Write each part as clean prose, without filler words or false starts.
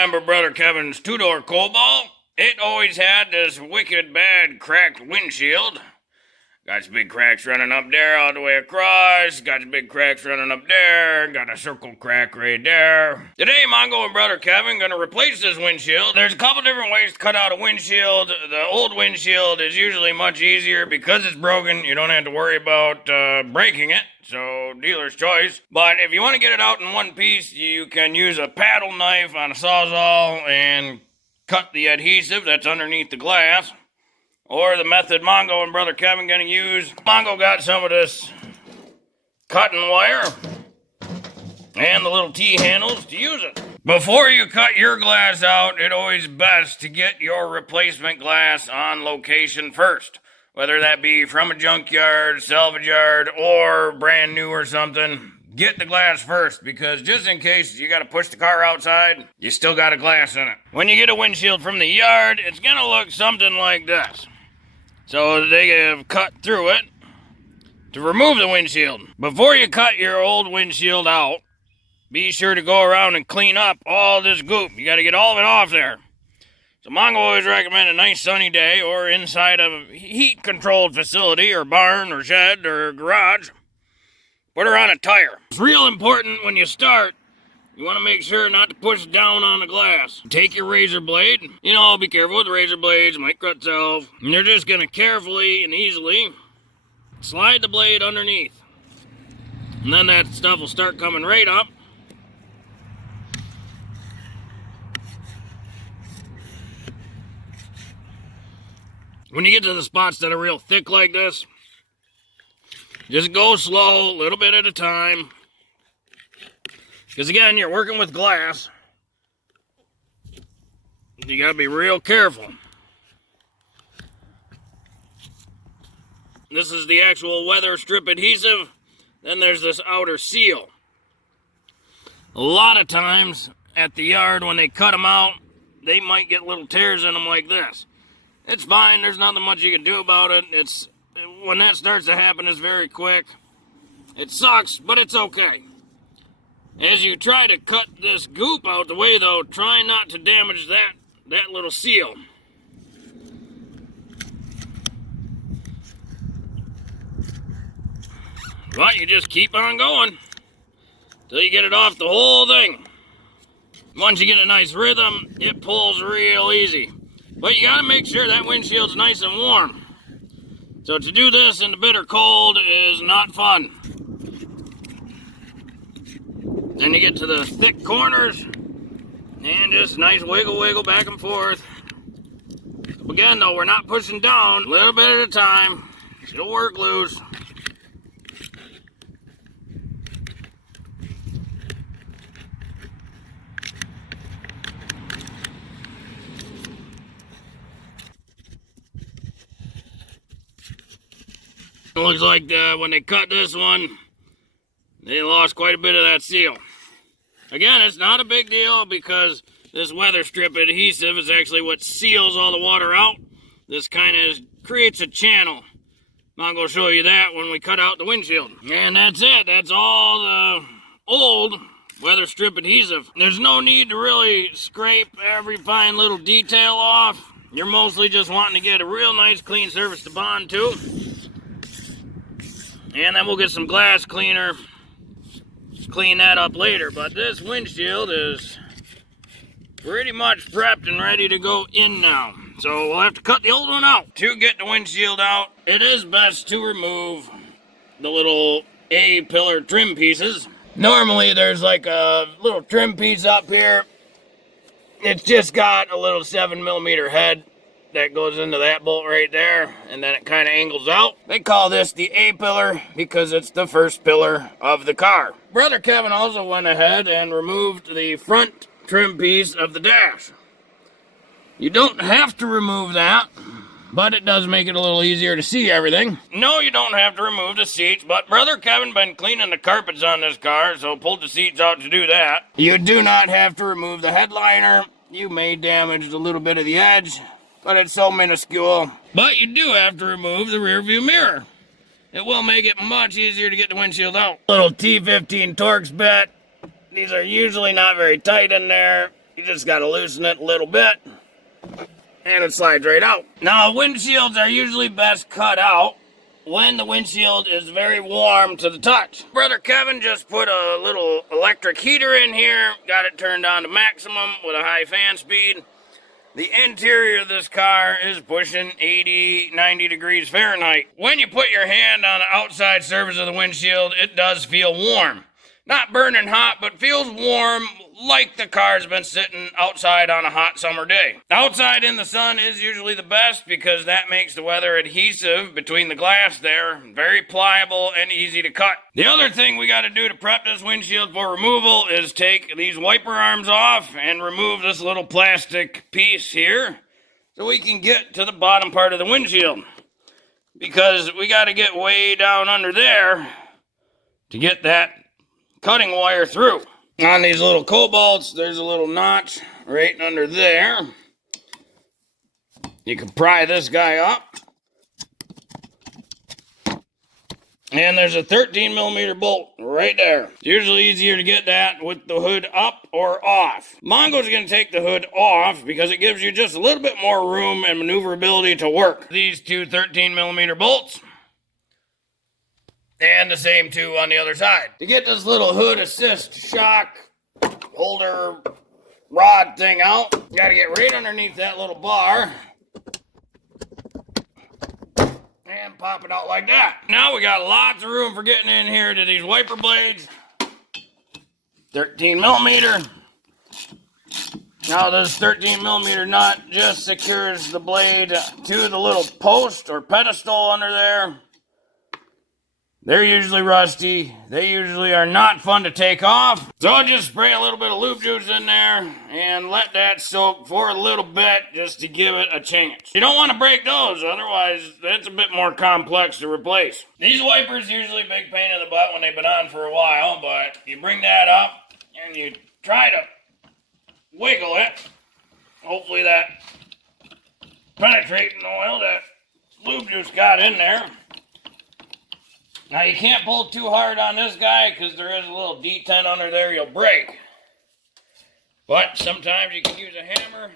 remember Brother Kevin's two-door Cobalt? It always had this wicked bad cracked windshield. Got some big cracks running up there all the way across. Got some big cracks running up there. Got a circle crack right there. Today, Mongo and Brother Kevin gonna replace this windshield. There's a couple different ways to cut out a windshield. The old windshield is usually much easier because it's broken. You don't have to worry about breaking it. So, dealer's choice. But if you want to get it out in one piece, you can use a paddle knife on a Sawzall and cut the adhesive that's underneath the glass. Or the method Mongo and Brother Kevin gonna use. Mongo got some of this cutting wire and the little T-handles to use it. Before you cut your glass out, it's always best to get your replacement glass on location first. Whether that be from a junkyard, salvage yard, or brand new or something. Get the glass first, because just in case you gotta push the car outside, you still got a glass in it. When you get a windshield from the yard, it's gonna look something like this. So they have cut through it to remove the windshield. Before you cut your old windshield out, be sure to go around and clean up all this goop. You gotta get all of it off there. So Mongo always recommend a nice sunny day or inside of a heat-controlled facility or barn or shed or garage. Put her on a tire. It's real important when you start. You want to make sure not to push down on the glass. Take your razor blade. You know, be careful with the razor blades. Might cut itself. And you're just going to carefully and easily slide the blade underneath. And then that stuff will start coming right up. When you get to the spots that are real thick like this, just go slow, a little bit at a time. Because again, you're working with glass. You gotta be real careful. This is the actual weather strip adhesive. Then there's this outer seal. A lot of times at the yard when they cut them out, they might get little tears in them like this. It's fine, there's nothing much you can do about it. When that starts to happen, it's very quick. It sucks, but it's okay. As you try to cut this goop out the way, though, try not to damage that little seal. But you just keep on going till you get it off the whole thing. Once you get a nice rhythm, it pulls real easy. But you gotta make sure that windshield's nice and warm. So to do this in the bitter cold is not fun. Then you get to the thick corners, and just nice wiggle back and forth. Again, though, we're not pushing down, a little bit at a time. It'll work loose. It looks like when they cut this one, they lost quite a bit of that seal. Again, it's not a big deal because this weather strip adhesive is actually what seals all the water out. This kind of creates a channel. I'm going to show you that when we cut out the windshield. And that's it. That's all the old weather strip adhesive. There's no need to really scrape every fine little detail off. You're mostly just wanting to get a real nice clean surface to bond to. And then we'll get some glass cleaner, clean that up later. But this windshield is pretty much prepped and ready to go in now. So we'll have to cut the old one out. To get the windshield out, it is best to remove the little A-pillar trim pieces. Normally there's like a little trim piece up here. It's just got a little 7mm head that goes into that bolt right there, and then it kind of angles out. They call this the A-pillar because it's the first pillar of the car. Brother Kevin also went ahead and removed the front trim piece of the dash. You don't have to remove that, but it does make it a little easier to see everything. No, you don't have to remove the seats, but Brother Kevin been cleaning the carpets on this car, so pulled the seats out to do that. You do not have to remove the headliner. You may damage a little bit of the edge, but it's so minuscule. But you do have to remove the rear view mirror. It will make it much easier to get the windshield out. Little T15 Torx bit. These are usually not very tight in there. You just got to loosen it a little bit, and it slides right out. Now, windshields are usually best cut out when the windshield is very warm to the touch. Brother Kevin just put a little electric heater in here, got it turned on to maximum with a high fan speed. The interior of this car is pushing 80, 90 degrees Fahrenheit. When you put your hand on the outside surface of the windshield, it does feel warm. Not burning hot, but feels warm, like the car's been sitting outside on a hot summer day. Outside in the sun is usually the best because that makes the weather adhesive between the glass there, very pliable and easy to cut. The other thing we got to do to prep this windshield for removal is take these wiper arms off and remove this little plastic piece here so we can get to the bottom part of the windshield, because we got to get way down under there to get that cutting wire through. On these little Cobalts, there's a little notch right under there. You can pry this guy up. And there's a 13 millimeter bolt right there. It's usually easier to get that with the hood up or off. Mongo's going to take the hood off because it gives you just a little bit more room and maneuverability to work. These two 13 millimeter bolts. And the same two on the other side. To get this little hood assist shock holder rod thing out, you gotta get right underneath that little bar and pop it out like that. Now we got lots of room for getting in here to these wiper blades. 13 millimeter. Now this 13 millimeter nut just secures the blade to the little post or pedestal under there. They're usually rusty. They usually are not fun to take off. So I'll just spray a little bit of lube juice in there and let that soak for a little bit just to give it a chance. You don't want to break those, otherwise that's a bit more complex to replace. These wipers usually a big pain in the butt when they've been on for a while, but you bring that up and you try to wiggle it. Hopefully that penetrating oil that lube juice got in there. Now you can't pull too hard on this guy because there is a little detent under there you'll break. But sometimes you can use a hammer.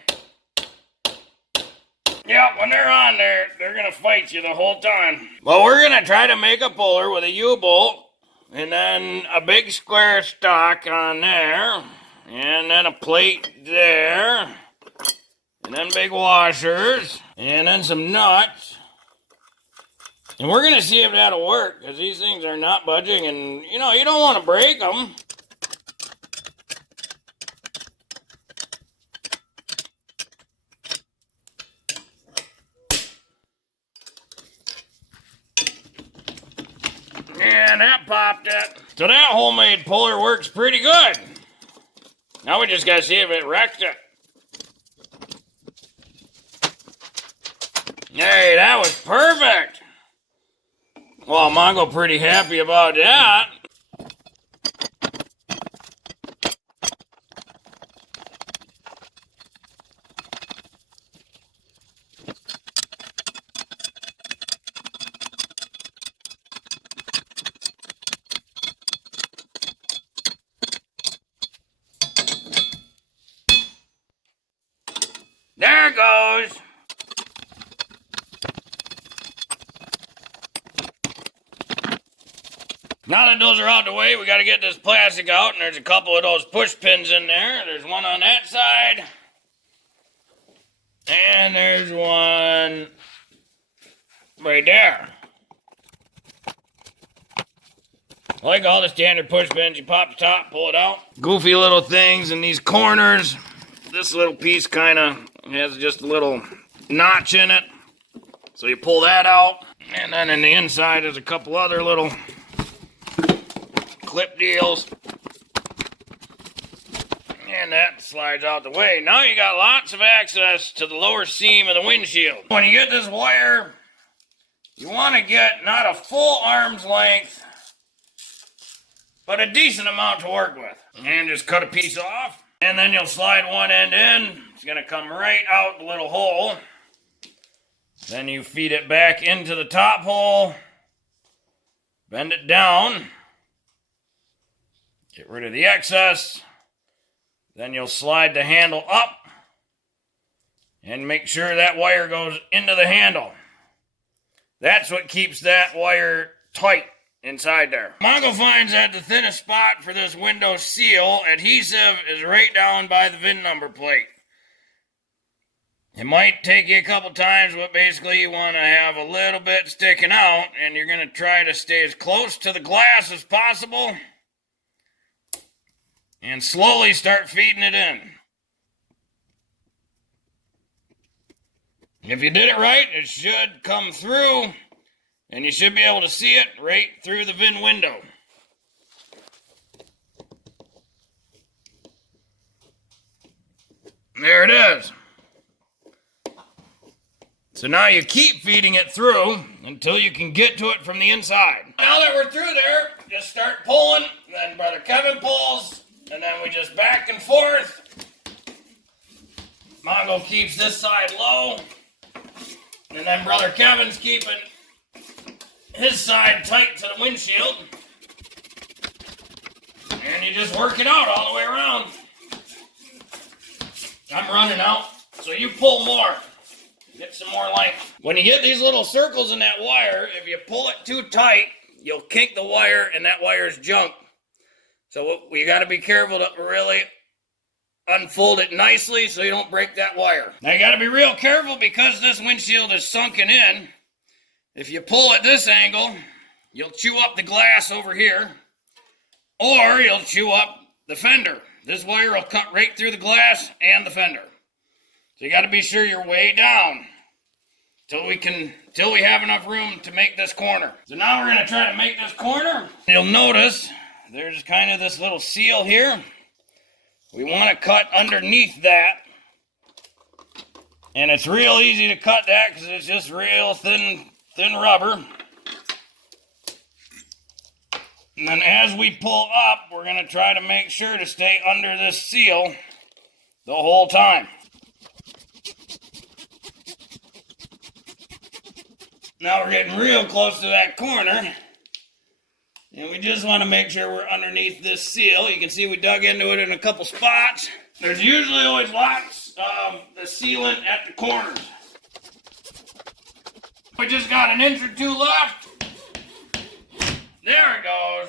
Yeah, when they're on there, they're going to fight you the whole time. Well, we're going to try to make a puller with a U-bolt and then a big square stock on there and then a plate there and then big washers and then some nuts. And we're going to see if that'll work, because these things are not budging, and, you know, you don't want to break them. And that popped it. So that homemade puller works pretty good. Now we just got to see if it wrecked it. Hey, that was perfect. Well, Mongo pretty happy about that. There it goes. Now that those are out the way, we got to get this plastic out, and there's a couple of those push pins in there. There's one on that side, and there's one right there. Like all the standard push pins, you pop the top, pull it out. Goofy little things in these corners. This little piece kind of has just a little notch in it, so you pull that out. And then in the inside, there's a couple other little clip deals, and that slides out the way. Now you got lots of access to the lower seam of the windshield. When you get this wire, you want to get not a full arm's length, but a decent amount to work with. And just cut a piece off, and then you'll slide one end in. It's going to come right out the little hole. Then you feed it back into the top hole, bend it down, get rid of the excess, Then you'll slide the handle up and make sure that wire goes into the handle. That's what keeps that wire tight inside there. Mongo finds that the thinnest spot for this window seal adhesive is right down by the VIN number plate. It might take you a couple times, but basically you want to have a little bit sticking out, and you're going to try to stay as close to the glass as possible and slowly start feeding it in. If you did it right, it should come through, and you should be able to see it right through the VIN window. There it is. So now you keep feeding it through until you can get to it from the inside. Now that we're through there, just start pulling, then Brother Kevin pulls, and then we just back and forth. Mongo keeps this side low, and then Brother Kevin's keeping his side tight to the windshield. And you just work it out all the way around. I'm running out, so you pull more. Get some more length. When you get these little circles in that wire, if you pull it too tight, you'll kink the wire and that wire's junk. So you got to be careful to really unfold it nicely so you don't break that wire. Now you got to be real careful because this windshield is sunken in. If you pull at this angle, you'll chew up the glass over here, or you'll chew up the fender. This wire will cut right through the glass and the fender. So you got to be sure you're way down till we have enough room to make this corner. So now we're going to try to make this corner. You'll notice there's kind of this little seal here. We want to cut underneath that. And it's real easy to cut that because it's just real thin rubber. And then as we pull up, we're going to try to make sure to stay under this seal the whole time. Now we're getting real close to that corner, and we just want to make sure we're underneath this seal. You can see we dug into it in a couple spots. There's usually always lots of the sealant at the corners. We just got an inch or two left. There it goes.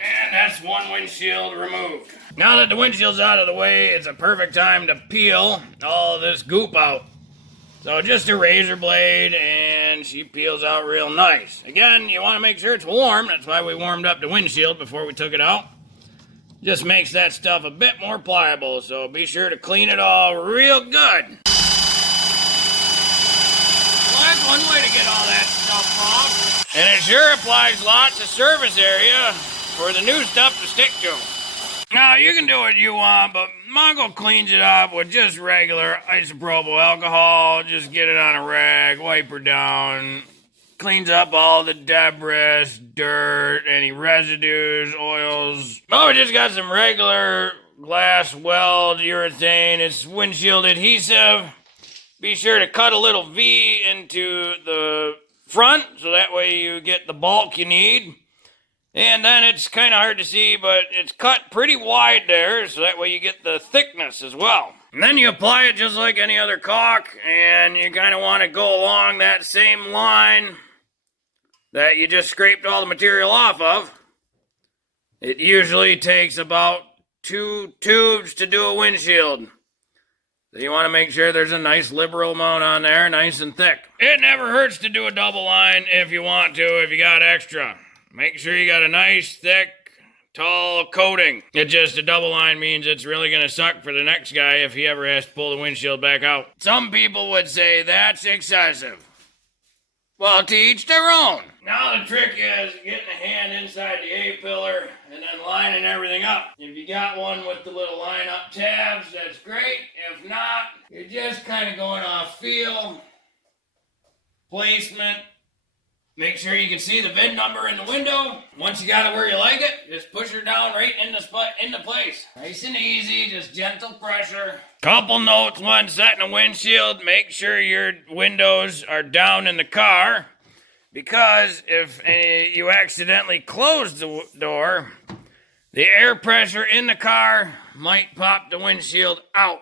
And that's one windshield removed. Now that the windshield's out of the way, it's a perfect time to peel all of this goop out. So just a razor blade, and she peels out real nice. Again, you want to make sure it's warm. That's why we warmed up the windshield before we took it out. Just makes that stuff a bit more pliable, so be sure to clean it all real good. Well, that's one way to get all that stuff off. And it sure applies lots of surface area for the new stuff to stick to. Now, you can do what you want, but Mongo cleans it up with just regular isopropyl alcohol. Just get it on a rag, wipe her down. Cleans up all the debris, dirt, any residues, oils. Oh, we just got some regular glass weld urethane. It's windshield adhesive. Be sure to cut a little V into the front, so that way you get the bulk you need. And then it's kind of hard to see, but it's cut pretty wide there, so that way you get the thickness as well. And then you apply it just like any other caulk, and you kind of want to go along that same line that you just scraped all the material off of. It usually takes about 2 tubes to do a windshield. So you want to make sure there's a nice liberal amount on there, nice and thick. It never hurts to do a double line if you want to, if you got extra. Make sure you got a nice, thick, tall coating. It just a double line means it's really going to suck for the next guy if he ever has to pull the windshield back out. Some people would say that's excessive. Well, to each their own. Now the trick is getting the hand inside the A-pillar and then lining everything up. If you got one with the little line-up tabs, that's great. If not, you're just kind of going off feel, placement. Make sure you can see the VIN number in the window. Once you got it where you like it, just push her down right into place. Nice and easy, just gentle pressure. Couple notes when setting a windshield. Make sure your windows are down in the car. because if you accidentally close the door, the air pressure in the car might pop the windshield out,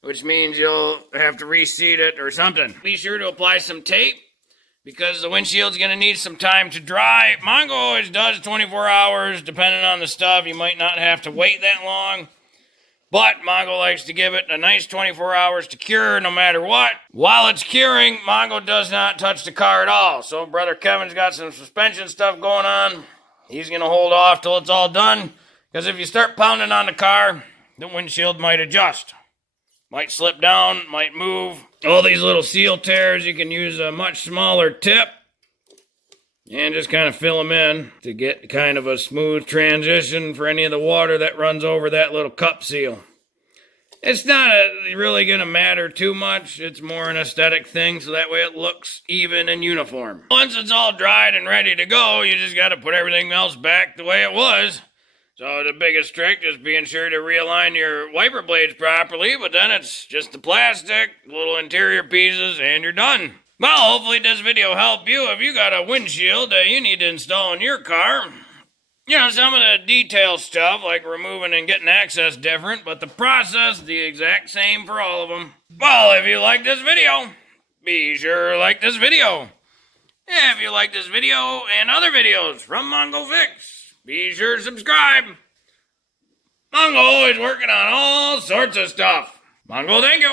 which means you'll have to reseat it or something. Be sure to apply some tape because the windshield's going to need some time to dry. Mongo always does 24 hours, depending on the stuff. You might not have to wait that long. But Mongo likes to give it a nice 24 hours to cure no matter what. While it's curing, Mongo does not touch the car at all. So Brother Kevin's got some suspension stuff going on. He's going to hold off till it's all done. Because if you start pounding on the car, the windshield might adjust. Might slip down, might move. All these little seal tears, you can use a much smaller tip. And just kind of fill them in to get kind of a smooth transition for any of the water that runs over that little cup seal. It's not really going to matter too much. It's more an aesthetic thing, so that way it looks even and uniform. Once it's all dried and ready to go, you just got to put everything else back the way it was. So the biggest trick is being sure to realign your wiper blades properly, but then it's just the plastic, little interior pieces, and you're done. Well, hopefully this video helped you. If you got a windshield that you need to install in your car, you know, some of the detail stuff, like removing and getting access different, but the process the exact same for all of them. Well, if you like this video, be sure to like this video. If you like this video and other videos from Mongo Fix, be sure to subscribe. Mongo always working on all sorts of stuff. Mongo, thank you.